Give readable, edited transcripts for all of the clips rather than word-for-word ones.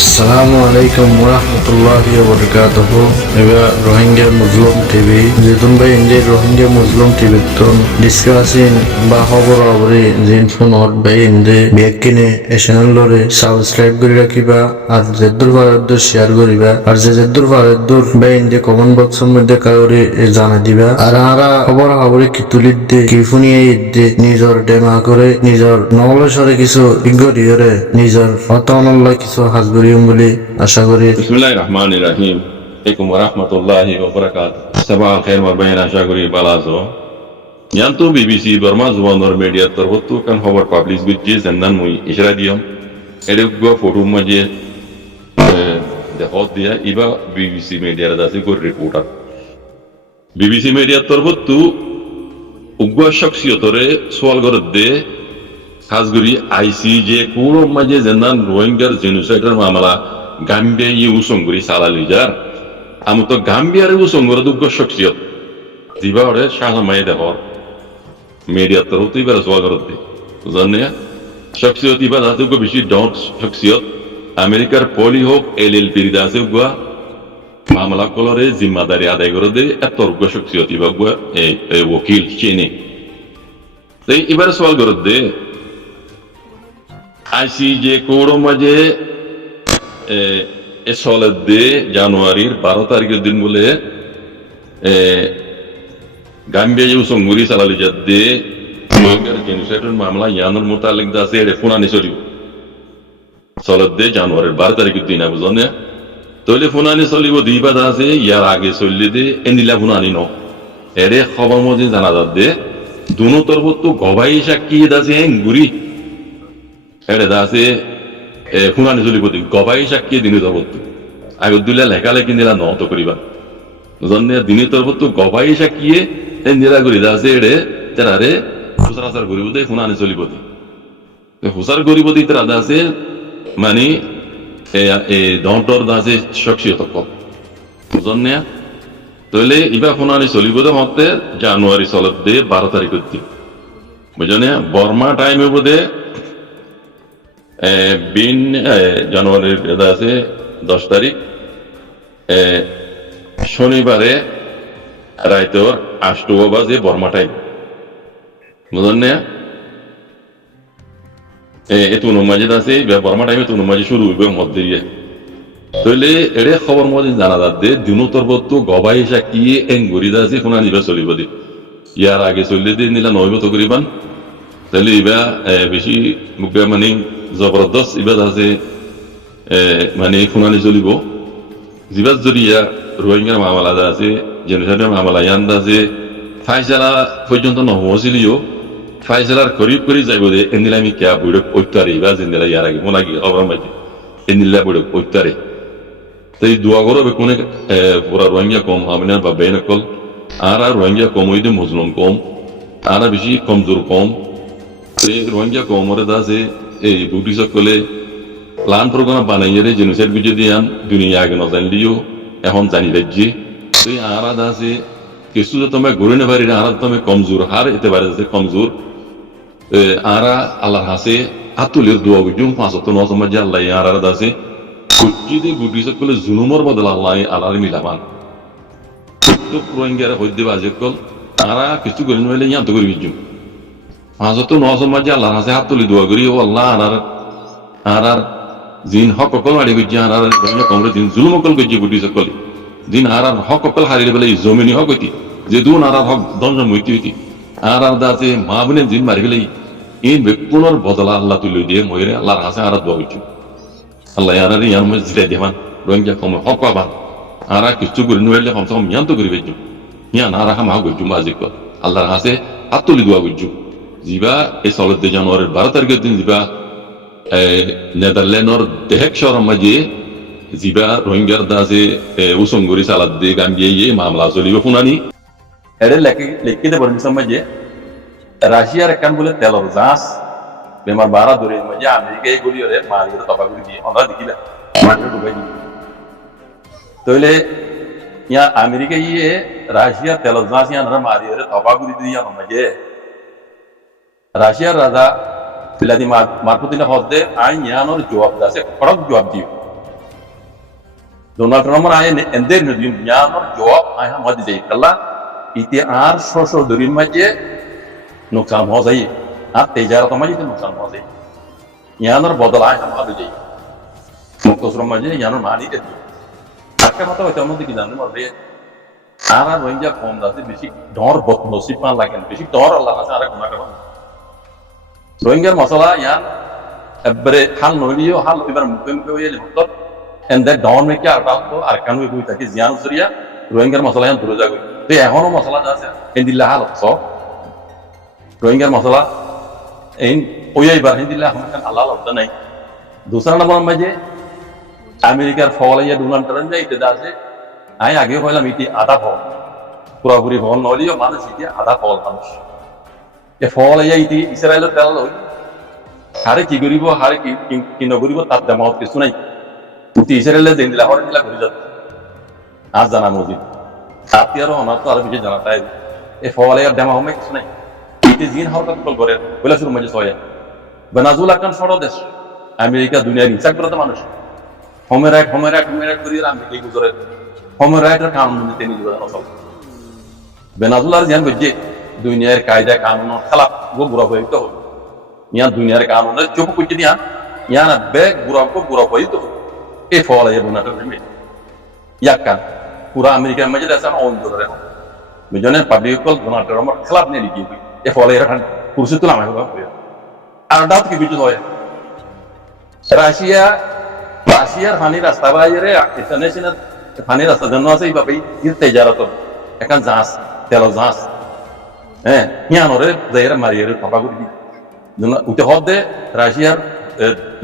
আসসালামু আলাইকুম ওরহমতুল্লাহি ওবরকাতুহ। এবার রোহিঙ্গা মুসলিম টিভি যেতুন ভাই ইন্ডে রোহিঙ্গা মুসলিম টিভি তুন ডিসকাসিং বা খবর খবরে জিন ফোন হট ভাই ইন্ডে ব্যাগ কিনে এ চ্যানেল লরে সাবস্ক্রাইব করে রাখিবা আর যেদুর ভারতদুর শেয়ার করিবা আর যে যেদুর ভারতদুর ভাই ইন্ডে কমেন্ট বক্সের মধ্যে কাউরে জানাই দিবা আর আরা খবর খবরে কি তুলিত দে কি ফুনিয়ে দে নিজর ডেমা করে নিজর নবলসরে কিছু ইগরিয়রে নিজর অতনল্লা কিছু হাজগরিয়ম বলে আশা করি। বিসমিল্লাহির রহমানির রহিম। আসসালামু ওরহমাতুল্লাহি ওয়াবারাকাতুহু। সাবাহ খাইর মারবাইন আশা করি ভালো আছো। ইয়ান্তু বিবিসি বর্মা জুবানর মিডিয়া তরফতু কান খবর পাবলিশ বিজি জেন্দান মুই ইশরা দিয়ম এডুগো ফটো মাঝে দেখত দিয়া ইবা বিবিসি মিডিয়ার দাসি গো রিপোর্টার বিবিসি মিডিয়া তরফতু উগ্র শখসিয়তরে সওয়াল করত দে খাসগুরি আইসি যে কোন মাঝে জেন্দান রোহিঙ্গার জেনোসাইডের মামলা গাম্বিয়া ইউসঙ্গুরি সালালিজার আমি তো গাম্বিয়ার ইউসঙ্গুর দুগ্গ শখসিয়ত দিবা ওরে শাহমাই দেখর মিডিয়া তরফ তুই বেড়া সোয়া করতে জানে শখসিয়ত ইবা দাসে গো বেশি ডট শখসিয়ত আমেরিকার পলি হোক এলএলপি দাসে গো মামলা কলরে জিম্মাদারি আদায় করে দে এত গো শখসিয়ত ইবা গো এই ওকিল চেনে তাই এবার সোয়াল করে দে আইসি যে কোড়ো মাঝে এ সালে দে জানুয়ারির 12 তারিখের দিন বলে গাম্বিয়া ইউসঙ্গুরি সালালিজাত দে রোহিঙ্গার জেনোসাইডের মামলা ইয়ানোর মোতালেক দাসে এর ফুনানি চলিব সালে দে জানুয়ারির 12 তারিখের দিন বুঝনে তইলে ফুনানি চলিব দিবা দাসে ইয়ার আগে চললে দে এনিলা ফুনানি ন এরে খবর মধ্যে জানা যাত দে দুনো তরফত গবাই সাক্ষী দাসে গুরি এরে দাসে ফুনানি চলিব দি গবাই সাক্ষী দিনে তরফত আগত দিলে লেখালেখি নিলা নত করিবা জন্নে দিনে তরফত গবাই সাক্ষীয়ে নিলা করি দাসে এড়ে তেরারে হুসার আসার করিব দে ফুনানি চলিব দি হুসার করিব দি তেরা দাসে মানে দন্টর দাসে শখসিয়ত কম জন্নে তইলে ইবা ফুনানি চলিব দে মতে জানুয়ারি চলত দে 12 তারিখত দি বুঝনে বর্মা টাইম হইব দে বিন জানুয়ারির আছে 10 তারিখ শনিবারে রাইতর 8টা বাজে বর্মা টাইম বুঝলেন এত মাঝে আছে বর্মা টাইমে তুন মাঝে শুরু হইবে মধ্যে দিয়ে তইলে এড়ে খবর মধ্যে জানা যাত দে দিনু তরবত গবাই সাক্ষী এঙ্গুরি দাসে শোনা নিবা চলিব দি ইয়ার আগে চললে দিয়ে নিলা নইব করিবান তাহলে ইবা বেশি মুখে মানে জবরদস্ত ইবাদ আছে মানে শুনানি চলিব জিবাদ জরিয়া রোহিঙ্গার মামলা আছে জেনোসাইডের মামলা ইয়ান আছে ফাইসালা পর্যন্ত নহসিলিও ফাইসালার করিব করে যাইব দে এনিলা আমি কিয়া বুড়ক ঐতারে ইবা জেনেলা ইয়ার আগে মনে কি খবর মাঝে এনিলা বুড়ক ঐতারে তাই দোয়া করো কোনে পুরা রোহিঙ্গা কম হামিনা বা বেনকল আর রোহিঙ্গা কম হইতে মুসলিম কম আর বেশি কমজোর কম রোহিঙ্গা কমরে দাসে এই ব্রিটিশ সকলে প্লান প্রোগ্রাম বানাইয়ে রে জেনোসাইড বিজয় দিয়ান দুনিয়া আগে নজানলিও এখন জানি রাজ্যে তুই আরা দাসে কিছু তো তুমি ঘুরে নে পারি আরা তুমি কমজোর হার এতে পারে যাচ্ছে কমজোর আরা আল্লাহর হাসে আতুলের দোয়া বুঝুম 5 মাঝে আল্লাহ আরা দাসে যদি ব্রিটিশ সকলে জুলুমর বদল আল্লাহ আল্লাহর মিলাবান তো রোহিঙ্গারা হইতে বাজে কল আরা কিছু করে নইলে ইয়ান্ত করে বুঝুম 5 মাঝে আল্লাহর হাসে হাত তুলি দোয়া করি ও আল্লাহ আর জিন হক অকল মারি গিয়ে আর কংগ্রেস দিন জুলুম অকল গিয়ে ব্রিটিশ সকলে দিন আর হক অকল হারিয়ে ফেলে জমিনি হক হইতি যে দুন আর হক দমজম হইতি হইতি আর দাসে মা বোনের দিন মারি ফেলে এই বেকুনের বদলা আল্লাহ তুলি দিয়ে মহিরে আল্লাহর হাসে আর দোয়া করছি আল্লাহ আর ইয়ার মধ্যে জিরাই দেবান রোহিঙ্গা কম হক পাবান আর কিছু করে নইলে কমসে কম ইয়ান্ত করি বেজু ইয়ান আর হামা গজু মাঝে কল আল্লাহর হাসে হাত তুলি দোয়া করছু জিবা এই চলত জানুয়ারির 12 তারিখের দিন জিবা নেদারল্যান্ডর দেহেক শহরের মাঝে জিবা রোহিঙ্গার দাসে উসঙ্গুরি সালাদ দিয়ে গাম্বিয়ে মামলা চলিব শুনানি এর লেখিতে বর্মিসার মাঝে রাশিয়ার একখান বলে তেলর জাহাজ বেমার বাড়া ধরে মাঝে আমেরিকা এগুলি ওরে মারি তফা করে দিয়ে আমরা দেখিলা মাঠে ঢুকাই দিই তইলে ইয়া আমেরিকা রাশিয়ার তেলর জাহাজ ইয়ানরা মারি ওরে তফা করে দিয়ে মাঝে রাশিয়ার রাজা Bila di marputina hodde ay nyanor jawab dase korok jawab diu Donald Trump ay ende no dim nyamar jawab ay ham hadi jai kala ite ar shosho durin maje nuksan ho jai ar tijarat maje te nuksan ho jai yanar bodal ay ham hadi jai mukosram maje yanar mani de akka mata hoyto amodde ki janne marbe ara rohingya qom dase beshi dor bot nasib pan lagen beshi dor Allah na ara guna kara rohingya masala yan ebre hal noiliyo hal ibar mukem ko yele hotor and that down make arta to arkan we koi taki ziyan usriya rohingya masala yan duro jago to ehono masala jase endilla hal so rohingya masala in oyai bar endilla hamakan Allah labda nai दूसरा number मजे अमेरिकार फल या Donald Trump जाइते दासे आई आगे হইলাম ইতি আধা ফল পুরোপুরি ফল নলিও মানুষ ইতি আধা ফল মানুষ এ ফল ইয়া ইতি ইসরায়েলের তেল হই হারে কি করিব হারে কি নগরিব তার দামাত কিছু নাই ইতি ইসরায়েলের দিন দিলা হরে দিলা ঘুরে যাচ্ছে আজ জানা মজিদ আতিয়ারও অনার তো আর বেশি জানা তাই এ ফল ইয়া দামা হবে কিছু নাই ইতি জিন হরকত করে বলে শুরু মজে সয়া বেনাজুল আকান সড় দেশ আমেরিকা দুনিয়ার ইনসাক করতে মানুষ হোমেরাইট করিয়ে আমেরিকা গুজরে হোমেরাইটের কানুন তিনি নচল বেনাজুলার জ্ঞান বুঝে দুনিয়ার কায়দা কানুন খেলাপ গো বুড়া হয়ে তো ইয়া দুনিয়ার কানুনের চোখ কুচি দিয়া ইয়া না বেগ বুড়া হয়ে তো এ ফল এ ডোনাল্ড ট্রাম্প ইয়াকান পুরা আমেরিকার মাঝে আছে অন ধরে বিজনের পাবলিক কল ডোনাল্ড ট্রাম্পের খেলাপ নিয়ে লিখি এ ফল এর খান কুরসি তুলা আমি হবে আর দাঁত কি বিজু হয় রাশিয়ার ফানি রাস্তা বাইরে ইন্টারন্যাশনাল ফানি রাস্তা জন্য আছে এইভাবে তেজারত এখন জাহাজ তেল জাহাজ হ্যাঁ ইয়ানরে যাইরা মারিয়ে ঠকা করে দি উঠে হদে রাশিয়ার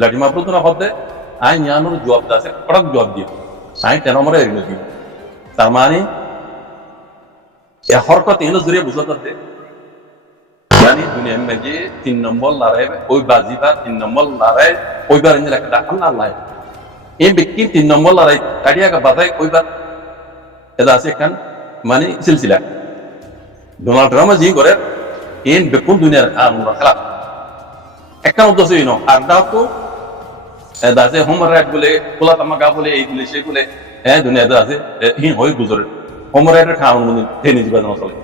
লাটিমা প্রতুনা হদে আই ইয়ানর জবাব দাসে কড়ক জবাব দিয়ে আই তেন মরে এগিয়ে দিই তার মানে এ হরকত এনে জুড়ে বুঝতে করতে यानी दुनिया में जे 3 नंबर लड़ाई कोई बाजी बा 3 नंबर लड़ाई कोई बार इन्हें लगता अल्लाह अल्लाह ये बिक्की 3 नंबर लड़ाई काटिया का बताए कोई बार ऐसे kan माने सिलसिला डोनाल्ड ट्रम्प जी करे इन बिक्कुल दुनिया कानून रखला একটা উদ্দেশ্য ইনো আড্ডা তো দাসে হোমর রাইট বলে কোলা তামাকা বলে এই বলে সেই বলে হ্যাঁ দুনিয়াতে আছে হিন হই গুজরে হোমর রাইটের কানুন থেনি জীবন চলে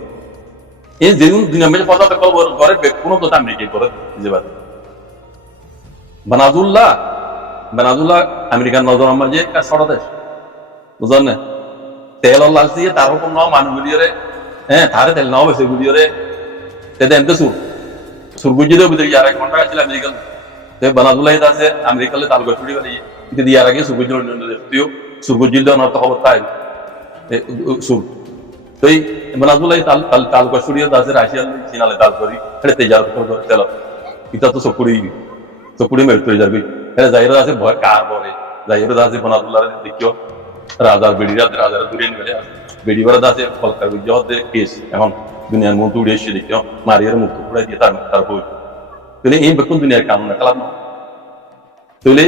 এই যেদিন দুনিয়া মেজে পর্যন্ত ঘরে কোনো তো আমেরিকা করে জীবন বানাজুল্লাহ আমেরিকার নজর মাঝে একটা ছোট দেশ বুঝলেন না তেল লাগছে তার হুকুম নাও মানুষগুলিরে হ্যাঁ তারে তেল নাও বেশি গুলিরে তেতে এমতে সুর বুঝিয়ে দেবো আর 1 ঘন্টা ছিল আমেরিকা বানাজুল্লাহ আছে আমেরিকালে তাল গছ ছুটি গেলে ইতি দিয়ার আগে সুর বুঝিয়ে দেওয়ার তো খবর তাই সুর তো এই বানাজুল্লাহ তাল গছ ছুটি আছে রাশিয়ার চীনালে তাল করি এটা তেজার করে তেল এটা তো চকুড়ি মেরে তৈরি যাবি এটা জাহিরা আছে ভয় কার বলে জাহিরা আছে বানাজুল্লাহ দেখিও রাজার রাজার দূরে গেলে বেড়ি বেড়া আছে ফলকার বিজয় কেস এখন দুনিয়ার মন্ত্রী উড়ে এসে দেখিও মারিয়ার মুক্ত পুরাই দিয়ে তার বই তাহলে এই বেকুন দুনিয়ার কানুন খেলাম না তাহলে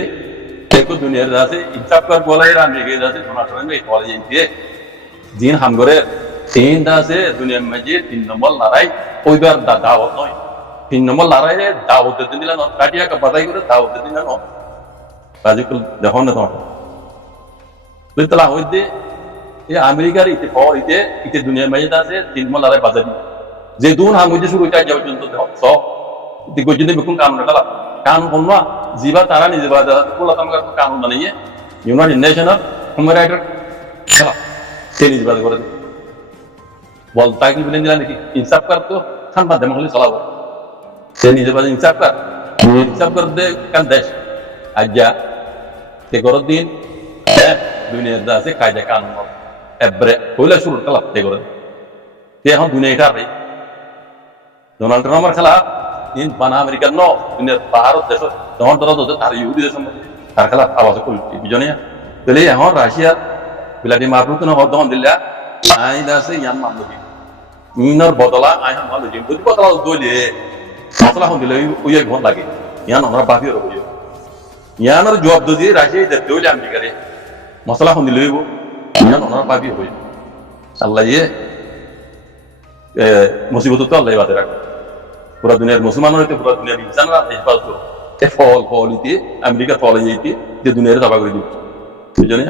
দেখো দুনিয়ার আছে ইনসাফ কর বলাই আমেরিকা আছে ডোনাল্ড ট্রাম্প এই কলেজ দিয়ে জিন হামগরে তিন আছে দুনিয়ার মাঝে 3 নম্বর লড়াই ওইবার দাওয়াত নয় 3 নম্বর লড়াই দাওয়াত দিলেন কাটিয়া কা বাদাই করে দাওয়াত দিলেন না রাজিকুল দেখো না তোমার বিতলা হইতে এই আমেরিকার ইতে ফর ইতে দুনিয়ার মাঝে আছে 3 নম্বর লড়াই বাজাবি যে দুন হামুজে শুরু হইতা যাও পর্যন্ত সব দিগো যদি বেকুন কানুন কালা কানুন কোন না জিবা তারা নিজে বাদা কোলা তামকা কানুন বানাইয়ে ইউনাইটেড নেশনাল হিউম্যান রাইটস খেলা সে নিজে বাদা করে বলতা কি বলেন দিলা নাকি ইনসাফ কর তো খান বাদে মহলে চালাবো সে নিজে বাদা ইনসাফ কর দে কান দেশ আজ্ঞা তে গর দিন দুনিয়ার দাসে কায়দা কানুন এবারে হইলা শুরু কালা তে করে তে এখন দুনিয়াটা রে ডোনাল্ড ট্রাম্পের খেলা in Pan American no in the Bharat দেশ তখন তোরা তো তার ইহুদি দেশ তার খেলা আওয়াজ করছে বিজনে তাহলে এখন রাশিয়া বিলাদি মারুত না হদন দিলা আই দাসে ইয়ান মামলুকি ইনর বদলা আই হাম মামলুকি যদি বদলা দইলে মসলা হন দিলে ওই ঘন লাগে ইয়ান আমরা বাফি রব ইয়ানর জবাব দিয়ে রাশিয়া দে দইলে আমেরিকারে মসলা হন দিলে ইয়ান আমরা বাফি হই আল্লাহ মুসিবত তো আল্লাহ বাদে রাখে পুরা দুনিয়ার মুসলমান হইতে পুরা দুনিয়ার ইনসানরা হেফাজত করো ফল ইতে আমেরিকা ফল যাইতে যে দুনিয়ার দাবা করে দিব বুঝছো না